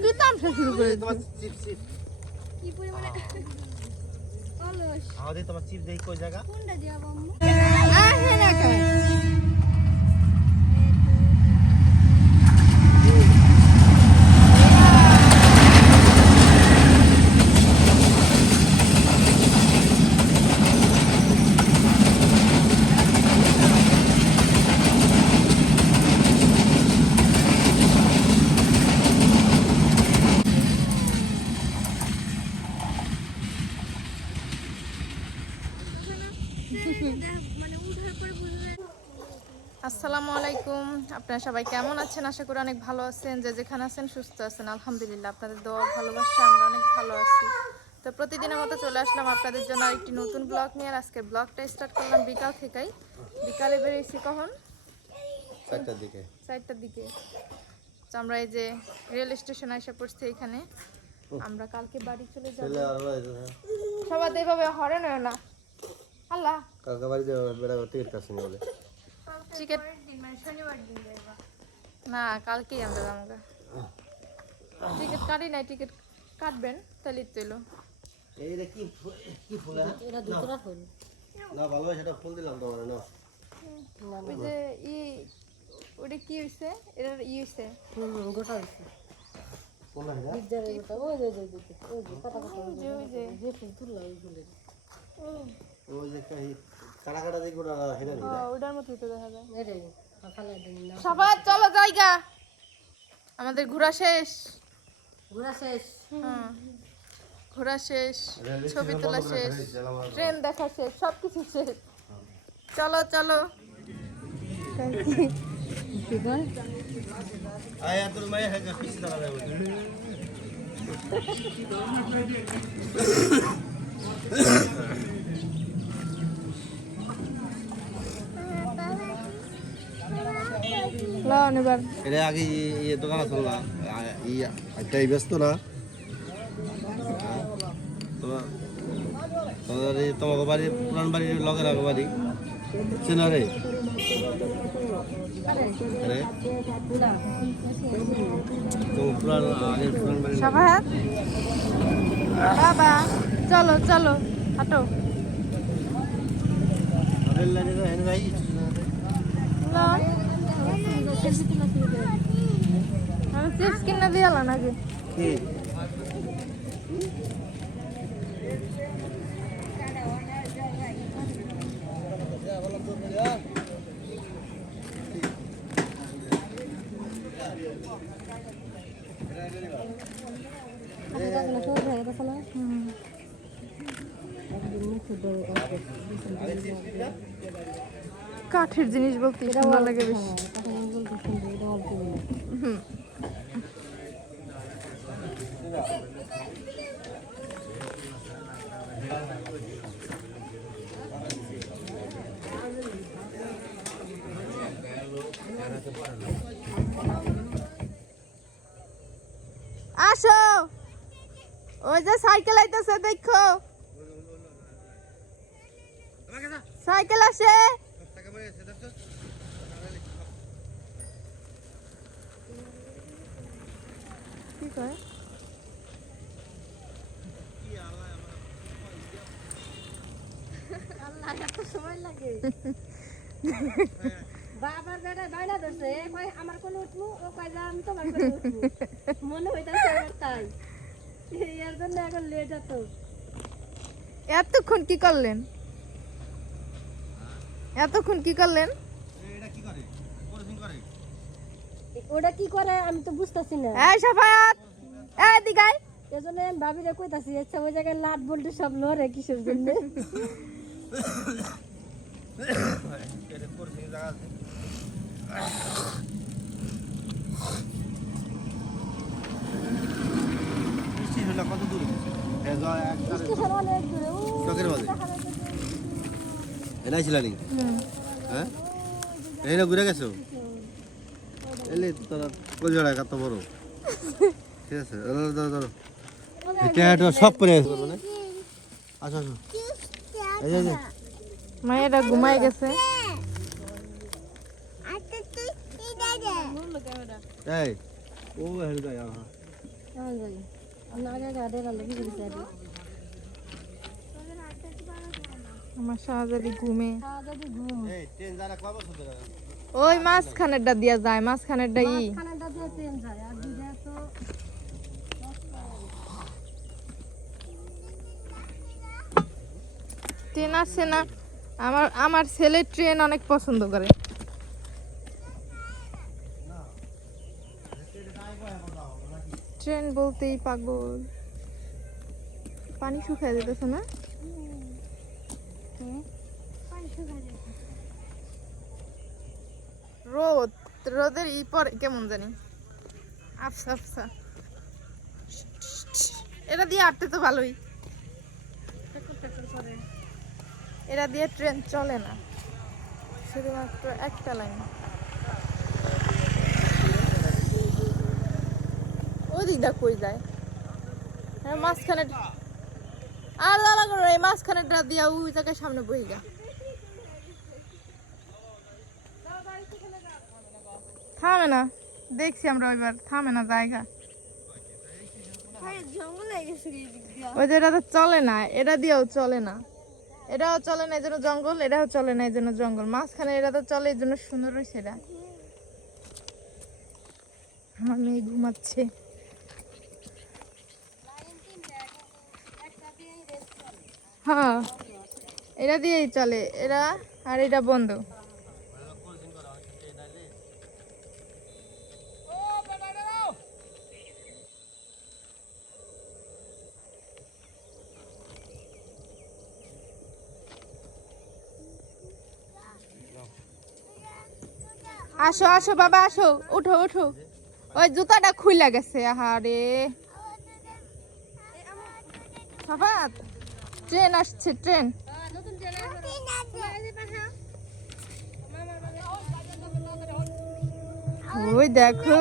তুই তামসা শুরু করে তোমার চিপ চিপ। কি পরিমাণে? অলস। আমাদের তোমার চিপ দেই কই জায়গা? কোনটা দিয়া বাম্মু আসে না খায় মানে উঠার পরে বুঝলে আসসালামু আলাইকুম আপনারা সবাই কেমন আছেন? আশা করি অনেক ভালো আছেন। যে যেখানে আছেন সুস্থ আছেন। আলহামদুলিল্লাহ আপনাদের দোয়া ভালোবাসা আমরা অনেক ভালো আছি। তো প্রতিদিনের মতো চলে আসলাম আপনাদের জন্য আরেকটি নতুন ব্লগ নিয়ে। আর আজকে ব্লগটা স্টার্ট করলাম বিকাল থেকেই। বিকালে বেরিয়েছি কখন? চারটার দিকে। চারটার দিকে। তো আমরা এই যে রেল স্টেশন এসে পড়ছি এখানে। আমরা কালকে বাড়ি চলে যাব। সবাই তো এভাবে হরেন না। আল্লাহ। কালকে বাড়িতে বেড়া টিকিট কাটছে বলে। মানে যাইবা না কালকেই আমরা যাব টিকিট কাটি নাই টিকিট কাটবেন তাহলে তো এলো কি কি ফুল হ্যাঁ এটা দুতরা ফুল না ভালো সেটা ফুল দিলাম তোমার না ওই যে ই ওটা কি হইছে এটা ই হইছে কোন এটা ওই যে ওই যে ওই যে কাহি কাটা কাটা দিকে ওটা হেরে ওটার মতোই তো দেখা যায়। সবাই চলো জায়গা। আমাদের ঘোরা শেষ। ঘোরা শেষ। হুম। ঘোরা শেষ ছবি তোলা শেষ। ট্রেন দেখা শেষ সবকিছু শেষ। চলো চলো। আয় আর তোর মায়ের হ্যাঁ পিছিয়ে দাঁড়া লন এবার এটা আগে ই- ইয়ে দোকান আছে না? আ- ই ব্যস্ত না? এই তোমাকে বাড়ি পুরান বাড়ির লগের আগে বাড়ি। চেনা রে? বাবা চলো চলো হাঁটো। রেল লাইনে তো হেন যাই লন আমি চিপস কিনে দিয়ে নাকি কাঠের জিনিস বলতে সুন্দর লাগে বেশি হুম। আসো। ওই যে সাইকেল আইতেছে দেখো। সাইকেল আসে। কি কয় আল্লাহ এত সময় লাগে। বাবার বেটা বাইনা ধরছে কয় আমার কোন উঠবো? ও কয় যে আমি তোমার কোলে উঠবো। মনে হইতাছে তাই। এর জন্য এখন লেট হতো এতক্ষণ কি করলেন? এতক্ষণ কি করলেন? এটা কি করে? করে। ওটা কি করে আমি তো বুঝতেছি না। এই সাফায়াত! এই দিগাই। এজন্য আমি ভাবিরে কইতাছি আচ্ছা ওই জায়গায় লাট বল্টু সব লড়ে কিসের জন্য? কত দূর? এ জয় এক তারে স্টেশন অনেক দূরে। চকের বাজে। এলাই ছিলানি হ্যাঁ? এই না ঘুরে গেছো? এলে তোরা কোন জড়ায় কত বড়। ঠিক আছে ধরো ধরো ধরো এটা সব পরে মানে আসো আসো। এই যে, মায়েরা ঘুমাই গেছে। এই ও হেল গায় আহা। কেমন যাই আগে গাড়ি আর আমার শাহজাদি ঘুমে। ওই মাঝখানেরটা দিয়া যায় মাঝখানেরটা ই খানাটা দিয়ে ট্রেন যায় আর দুধে তো ট্রেন আসছে না আমার আমার ছেলে ট্রেন অনেক পছন্দ করে। ট্রেন বলতেই পাগল। পানি শুকায় যেতেছে না? রোদ রোদের ই পরে কেমন জানি। আফসা আফসা। এটা দিয়ে আটতে তো ভালোই। করে এটা দিয়ে ট্রেন চলে না। শুধুমাত্র একটা লাইন। ওই দিকটা কই যায়? হ্যাঁ মাঝখানে আর দাঁড়া করো এই মাঝখানেটা দিয়া ওই জায়গায় সামনে বই যা। থামে না। দেখছি আমরা ওইবার থামে না জায়গা। ওই যে এটা তো চলে না এটা দিয়েও চলে না। এটাও চলে না, এই জন্য জঙ্গল, এটাও চলে না, এই জন্য জঙ্গল। মাঝখানে এটা তো চলে, এই জন্য সুন্দর হয়েছে এটা। আমার মেয়ে ঘুমাচ্ছে। হ্যাঁ এটা দিয়েই চলে, এরা আর এটা বন্ধ। আসো আসো বাবা আসো। উঠো উঠো। ওই জুতাটা খুইলা গেছে আহারে। সাফাত ট্রেন আসছে ট্রেন। ওই দেখো।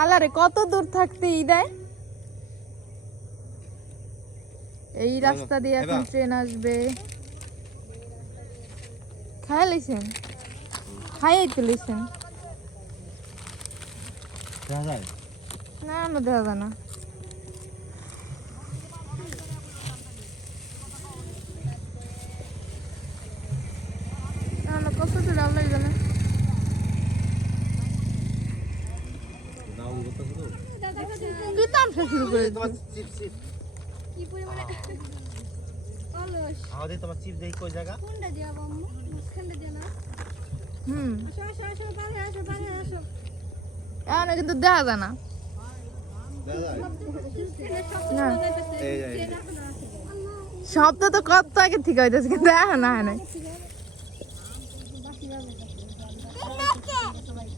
আলারে কত দূর থাকতে ই দেয় এই রাস্তা দিয়ে এখন ট্রেন আসবে। খাই খাইয়াই তো লাইছেন না আমরা দেখা যায় না। না, না, কত তো শুরু করে তোমার চিপ চিপ। কি পরিমাণে? অলস। আমাদের তোমার চিপ দেই কই জায়গা? কোনটা দিয়া বাম্মু মুখখানটা দিয়া না? হুম। এখন কিন্তু দেখা যায় না। না। শব্দ তো কত আগে ঠিক হইতেছে কিন্তু এখন না হয়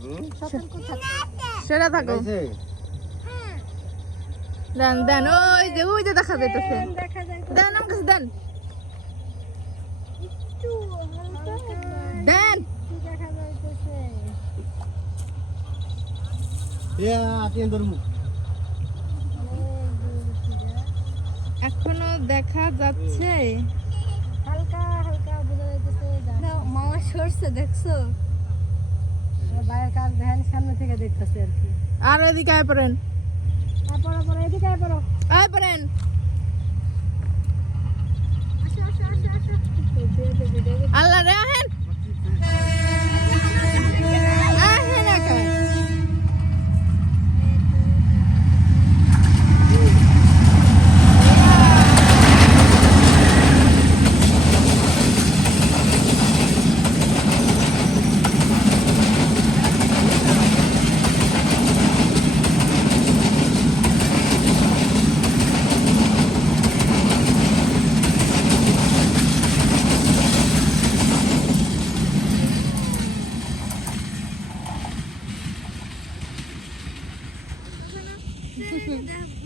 হুম? সেটা থাকো? দেন দেন ওই যে ওই যে দেখা যাইতেছে। দেন আমার কাছে দেন একটু হালকা দেন একটু দেখা যাইতেছে এ, আটিয়ান ধরমু। এখনও দেখা যাচ্ছে। হালকা হালকা বোঝা যাইতেছে মামা সরছে দেখছ? বাইরের কাজ দেখেন সামনে থেকে দেখতেছে আর কি। আর এদিকে আয় পড়েন। পড়ো পড়ো এদিকে আয় পড়ো। আয় পড়েন। আল্লাহ রে আহেন একা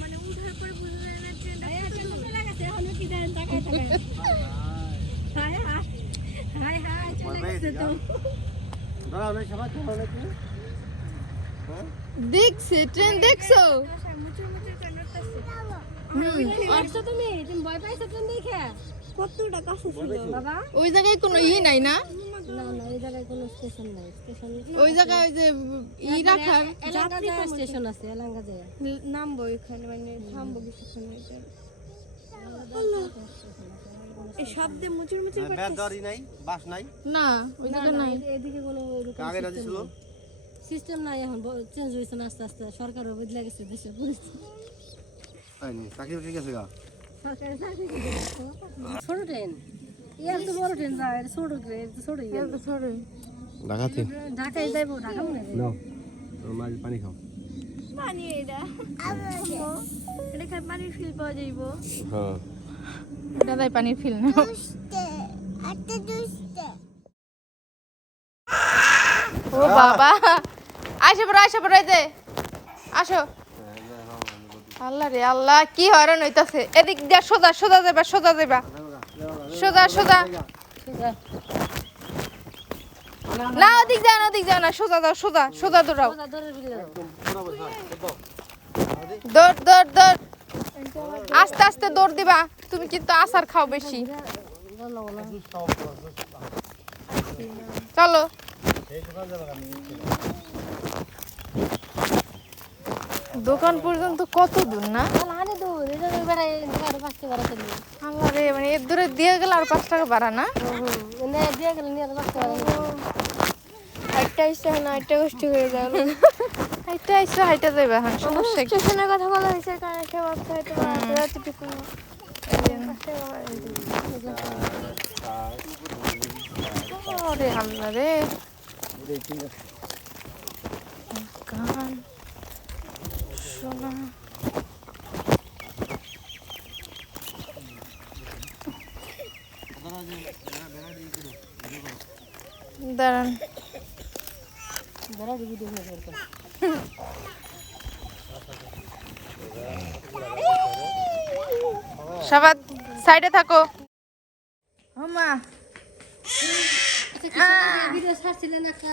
মানে উঠার পরে বোঝা যায় না ট্রেনটা কত দূর। লাগাছে এখন কি দেন তাকায় তাকায় হাই হাই হাই হাই চলে গেছে তো দাঁড়াও, না, সবাই দাঁড়াও নাকি? হ্যাঁ? দেখছি ট্রেন দেখছ? মুচুর মুচুর করে নড়তাছে। হুম। দেখছ তুমি? তুমি ভয় পাইছো ট্রেন দেখে? কতটা কাছে ছিল বাবা? ওই জায়গায় কোনো ই নাই না? না না এই জায়গায় কোনো স্টেশন নাই স্টেশন ওই জায়গায় ওই যে ই রাখার এলাঙ্গা স্টেশন আছে এলাঙ্গা যায়। নামবো এখানে মানে থামবো কিছুক্ষণ এই শব্দে মুচুর মুচুর ব্যাট দেওয়ারই নাই বাস নাই। না ওই নাই। এদিকে কোনো আগে রাজি ছিল? সিস্টেম নাই এখন চেঞ্জ হয়েছে আস্তে আস্তে। সরকারও বদলে গেছে দেশের পরিস্থিতি চাকরি গেছে গা? ছোট ট্রেন। ইয়ার তো বড় ট্রেন যায় এটা ছোট ট্রেন এটা ছোট ঢাকাতে? ঢাকায় যাইবো ঢাকা মনে নাও তোর পানি খাও। পানি এটা এটা খাই পানির ফিল পাওয়া যাইব। হ্যাঁ। দাদাই পানির ফিল না। ও বাবা। আসো পড়ো আসো পড়ো আসো। আল্লাহ রে আল্লাহ, কি হয়রান হইতাছে? এদিক দিয়া সোজা সোজা যাবা সোজা যাবা সোজা সোজা। না, ওদিক যাও না, ওদিক যাও না, সোজা যাও, সোজা সোজা দৌড়াও। দৌড় দৌড় দৌড়। আস্তে আস্তে দৌড় দিবা, তুমি কিন্তু আসার খাও বেশি। চলো। দোকান পর্যন্ত কত দূর না? চলি মানে এর দূরে দিয়ে গেলে আর পাঁচ টাকা বাড়া না? এনে দিয়ে গেলে নিয়ে পাঁচটা বাড়া একটা ইচ্ছা না একটা গোষ্ঠী হয়ে যাবে। হাইটা আইসো হাইটা যাইবা এখন সমস্যা স্টেশনের কথা বলা হয়েছে কারণ একটা ভাবতে হয়তো এতটুকু আল্লাহ রে। গান শোনা দাঁড়ান। বেড়া দিবি দিয়ে বের কর সবাই সাইডে থাকো মা ভিডিও ছাড়ছিলেন একটা